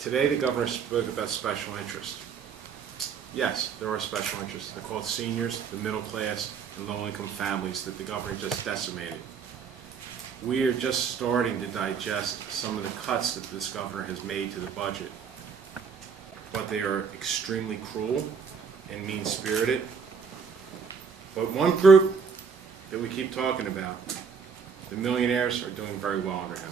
Today the governor spoke about special interest. Yes, there are special interests. They're called seniors, the middle class, and low-income families that the governor just decimated. We are just starting to digest some of the cuts that this governor has made to the budget, but they are extremely cruel and mean-spirited. But one group that we keep talking about, the millionaires, are doing very well under him.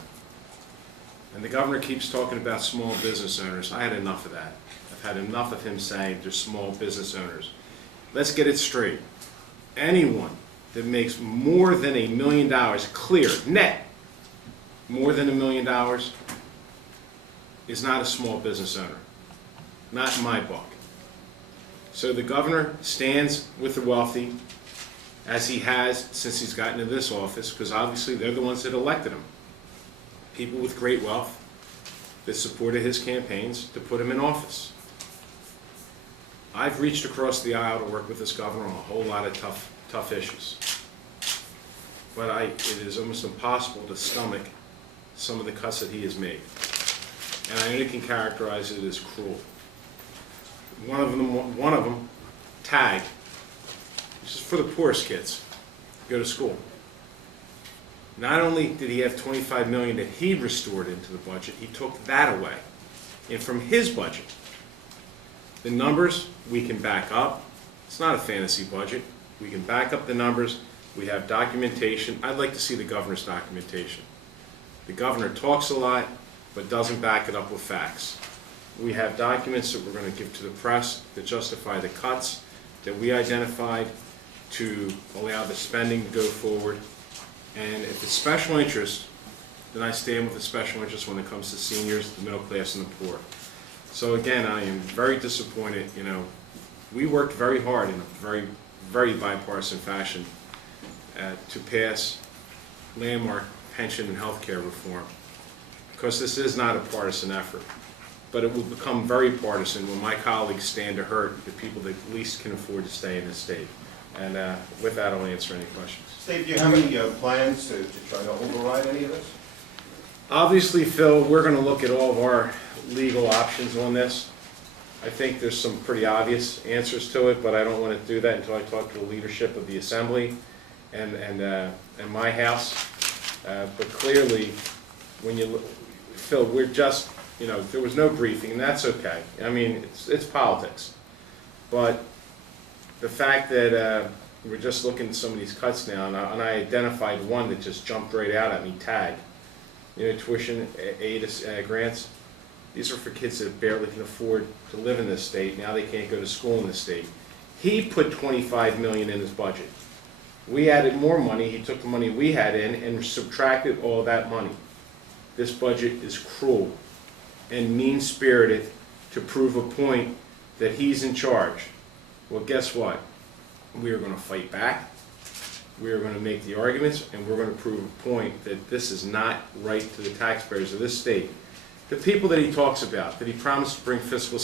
And the governor keeps talking about small business owners. I had enough of that. I've had enough of him saying they're small business owners. Let's get it straight. Anyone that makes more than $1 million, clear, net, more than $1 million, is not a small business owner. Not in my book. So the governor stands with the wealthy, as he has since he's gotten into this office, because obviously they're the ones that elected him. People with great wealth that supported his campaigns to put him in office. I've reached across the aisle to work with this governor on a whole lot of tough issues. But it is almost impossible to stomach some of the cuts that he has made. And I only can characterize it as cruel. One of them, TAG, this is for the poorest kids, go to school. Not only did he have $25 million that he restored into the budget, he took that away. And from his budget, the numbers we can back up. It's not a fantasy budget. We can back up the numbers. We have documentation. I'd like to see the governor's documentation. The governor talks a lot, but doesn't back it up with facts. We have documents that we're going to give to the press that justify the cuts that we identified to allow the spending to go forward. And if it's special interest, then I stand with the special interest when it comes to seniors, the middle class, and the poor. So again, I am very disappointed. You know, we worked very hard in a very bipartisan fashion to pass landmark pension and health care reform, because this is not a partisan effort. But it will become very partisan when my colleagues stand to hurt the people that least can afford to stay in this state. And with that, I'll answer any questions. Steve, do you have any plans to try to override any of this? Obviously, Phil, we're going to look at all of our legal options on this. I think there's some pretty obvious answers to it, but I don't want to do that until I talk to the leadership of the Assembly and my House. But clearly, when you look, Phil, we're just, you know, there was no briefing, and that's okay. I mean, it's politics. But the fact that we're just looking at some of these cuts now, and I identified one that just jumped right out at me, TAG. You know, tuition aid grants. These are for kids that barely can afford to live in this state. Now they can't go to school in this state. He put $25 million in his budget. We added more money. He took the money we had in and subtracted all that money. This budget is cruel and mean-spirited to prove a point that he's in charge. Well, guess what? We are going to fight back. We are going to make the arguments, and we're going to prove a point that this is not right to the taxpayers of this state. The people that he talks about, that he promised to bring fiscal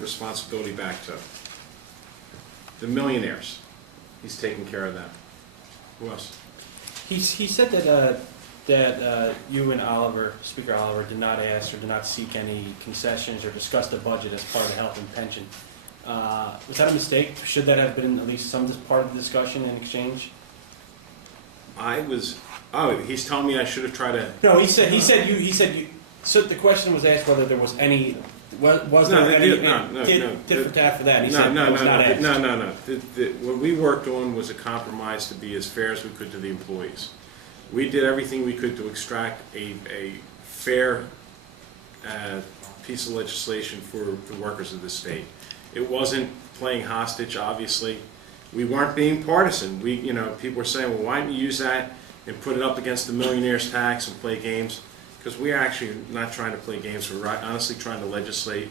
responsibility back to. The millionaires. He's taking care of them. Who else? He said that you and Oliver, Speaker Oliver, did not ask or did not seek any concessions or discuss the budget as part of health and pension. Was that a mistake? Should that have been at least some part of the discussion and exchange? He's telling me I should have tried to. No, he said you. So the question was asked whether there was any. Was there any tit for tat for that? He said it was not asked. No. What we worked on was a compromise to be as fair as we could to the employees. We did everything we could to extract a fair piece of legislation for the workers of the state. It wasn't playing hostage, obviously. We weren't being partisan. People were saying, well, why don't you use that and put it up against the millionaire's tax and play games? Because we are actually not trying to play games. We're honestly trying to legislate.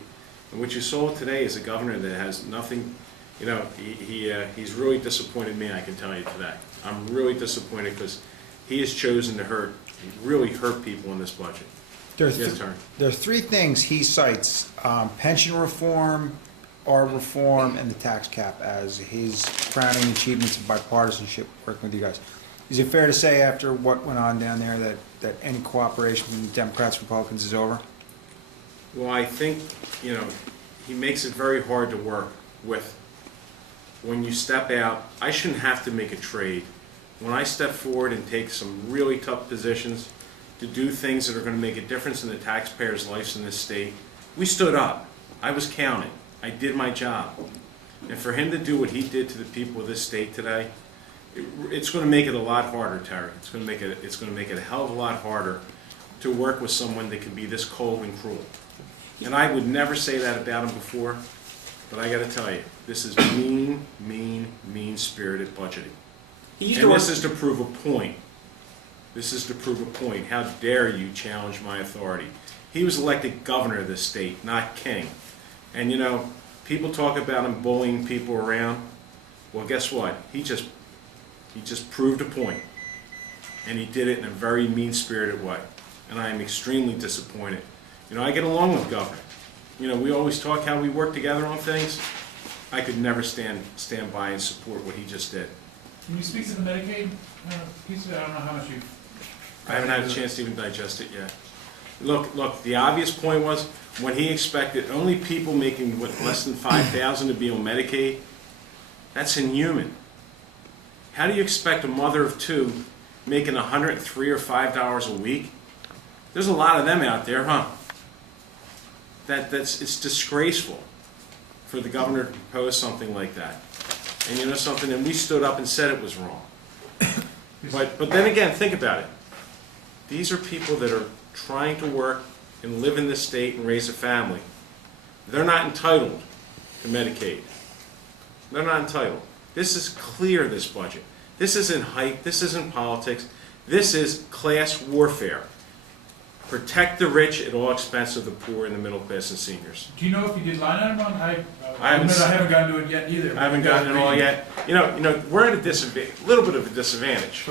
And what you saw today is a governor that has nothing. He's really disappointed me, I can tell you today. I'm really disappointed because he has chosen to really hurt people in this budget. There's three things he cites: pension reform, ARB reform, and the tax cap as his crowning achievements of bipartisanship working with you guys. Is it fair to say, after what went on down there, that any cooperation from the Democrats and Republicans is over? Well, I think, you know, he makes it very hard to work with. When you step out, I shouldn't have to make a trade. When I step forward and take some really tough positions to do things that are going to make a difference in the taxpayers' lives in this state, we stood up. I was counting. I did my job. And for him to do what he did to the people of this state today, it's going to make it a lot harder, Terry. It's going to make it a hell of a lot harder to work with someone that can be this cold and cruel. And I would never say that about him before, but I got to tell you, this is mean, mean, mean-spirited budgeting. And this is to prove a point. This is to prove a point. How dare you challenge my authority? He was elected governor of this state, not king. And you know, people talk about him bullying people around. Well, guess what? He just proved a point. And he did it in a very mean-spirited way. And I am extremely disappointed. You know, I get along with governor. You know, we always talk how we work together on things. I could never stand by and support what he just did. Can you speak to the Medicaid piece of it? I don't know how much you've... I haven't had a chance to even digest it yet. Look, the obvious point was when he expected only people making less than $5,000 to be on Medicaid. That's inhuman. How do you expect a mother of two making $103 or $5 a week? There's a lot of them out there, huh? It's disgraceful for the governor to propose something like that. And you know something? And we stood up and said it was wrong. But then again, think about it. These are people that are trying to work and live in this state and raise a family. They're not entitled to Medicaid. They're not entitled. This is clear, this budget. This isn't hype. This isn't politics. This is class warfare. Protect the rich at all expense of the poor and the middle class and seniors. Do you know if you did line item on? I haven't gotten to it yet either. I haven't gotten it all yet. You know, we're at a little bit of a disadvantage.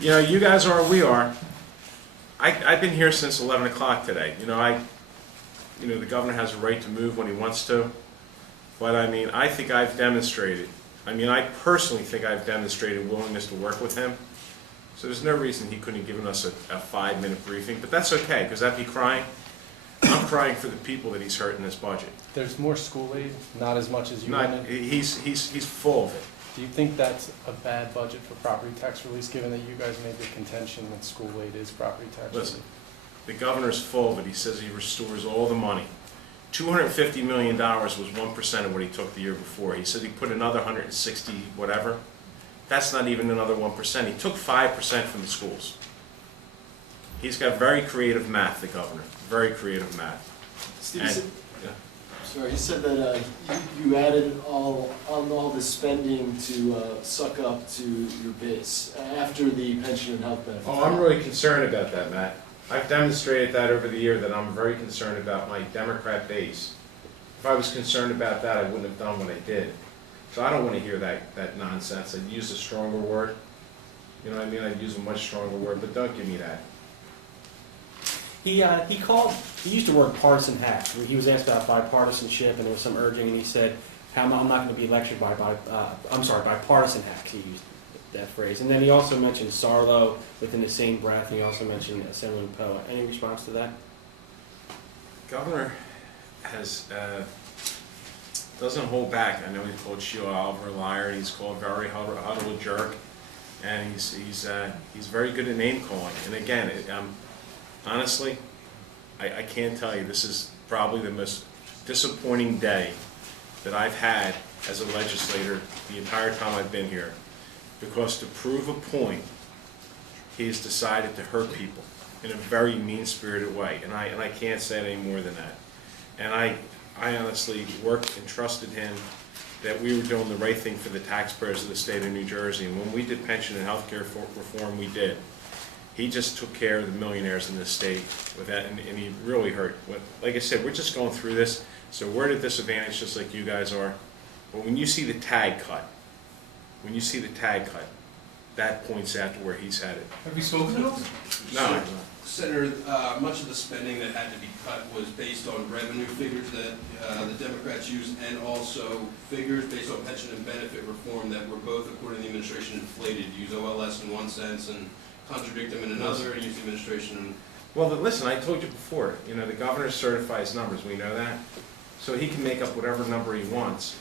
You know, you guys are, we are. I've been here since 11 o'clock today. You know, the governor has a right to move when he wants to. But I mean, I think I've demonstrated. I mean, I personally think I've demonstrated willingness to work with him. So there's no reason he couldn't have given us a 5-minute briefing. But that's okay, because I'd be crying. I'm crying for the people that he's hurt in this budget. There's more school aid, not as much as you wanted. He's full of it. Do you think that's a bad budget for property tax release, given that you guys made the contention that school aid is property tax relief? Listen, the governor's full of it. He says he restores all the money. $250 million was 1% of what he took the year before. He said he put another 160 whatever. That's not even another 1%. He took 5% from the schools. He's got very creative math, the governor. Very creative math. Steve, And, said, yeah. sorry, you said that you added all this spending to suck up to your base after the pension and health benefits. Oh, I'm really concerned about that, Matt. I've demonstrated that over the year that I'm very concerned about my Democrat base. If I was concerned about that, I wouldn't have done what I did. So I don't want to hear that nonsense. I'd use a stronger word. You know what I mean? I'd use a much stronger word, but don't give me that. He used the word partisan hack. He was asked about bipartisanship, and there was some urging, and he said, I'm not going to be lectured by partisan hacks. He used that phrase. And then he also mentioned Sarlo within the same breath. He also mentioned Assemblyman Poe. Any response to that? Governor doesn't hold back. I know he's called Sheila Oliver a liar, and he's called Valerie Huddle a jerk, and he's very good at name calling. And again, honestly, I can't tell you, this is probably the most disappointing day that I've had as a legislator the entire time I've been here, because to prove a point, he has decided to hurt people in a very mean-spirited way, and I can't say it any more than that. And I honestly worked and trusted him that we were doing the right thing for the taxpayers of the state of New Jersey, and when we did pension and health care reform, we did. He just took care of the millionaires in this state with that, and he really hurt. Like I said, we're just going through this, so we're at a disadvantage just like you guys are. But when you see the tag cut, that points out to where he's headed. Have you spoken to him? No. Senator, much of the spending that had to be cut was based on revenue figures that the Democrats used, and also figures based on pension and benefit reform that were both, according to the administration, inflated. Use OLS in one sense and contradict them in another, and use the administration Well, then listen, I told you before, you know, the governor certifies numbers, we know that. So he can make up whatever number he wants.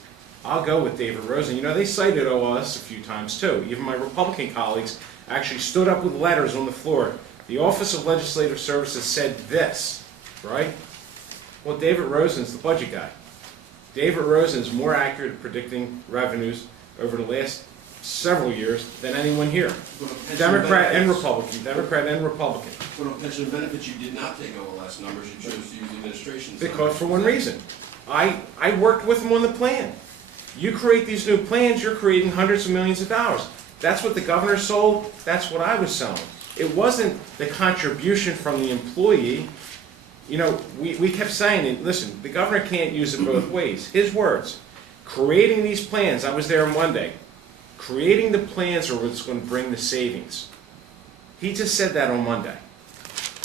I'll go with David Rosen. You know, they cited OLS a few times too. Even my Republican colleagues actually stood up with letters on the floor. The Office of Legislative Services said this, right? Well, David Rosen's the budget guy. David Rosen's more accurate at predicting revenues over the last several years than anyone here. But on pension Democrat and benefits- Republican, Democrat and Republican. But on pension and benefits, you did not take OLS numbers, you chose to use the administration's. Because for one reason, I worked with them on the plan. You create these new plans, you're creating hundreds of millions of dollars. That's what the governor sold, that's what I was selling. It wasn't the contribution from the employee. You know, we kept saying, and listen, the governor can't use it both ways. His words, creating these plans, I was there on Monday, creating the plans are what's going to bring the savings. He just said that on Monday.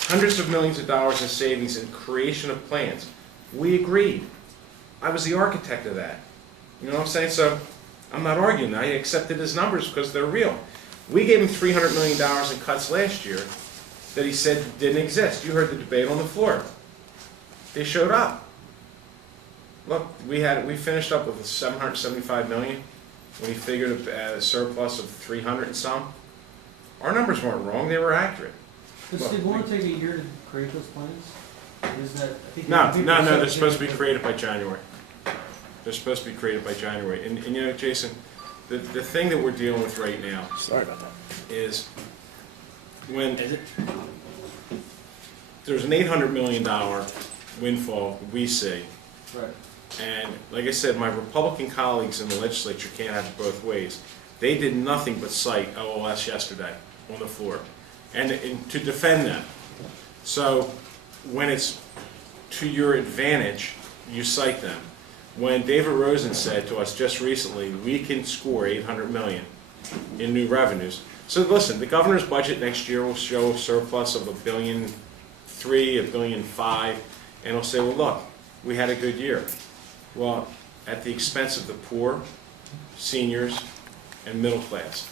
Hundreds of millions of dollars in savings and creation of plans. We agreed. I was the architect of that. You know what I'm saying? So I'm not arguing. I accepted his numbers because they're real. We gave him $300 million in cuts last year that he said didn't exist. You heard the debate on the floor. They showed up. Look, we finished up with $775 million when he figured a surplus of 300 and some. Our numbers weren't wrong, they were accurate. Does Steve, won't it take a year to create those plans? Isn't that, I think. No, they're supposed to be created by January. They're supposed to be created by January. And you know, Jason, the thing that we're dealing with right now Sorry about that. is when there's an $800 million windfall we see, Right. and like I said, my Republican colleagues in the legislature can't have it both ways. They did nothing but cite OLS yesterday on the floor, and to defend them. So when it's to your advantage, you cite them. When David Rosen said to us just recently, we can score $800 million in new revenues. So listen, the governor's budget next year will show a surplus of $1.3 billion, $1.5 billion, and he'll say, well, look, we had a good year. Well, at the expense of the poor, seniors, and middle class.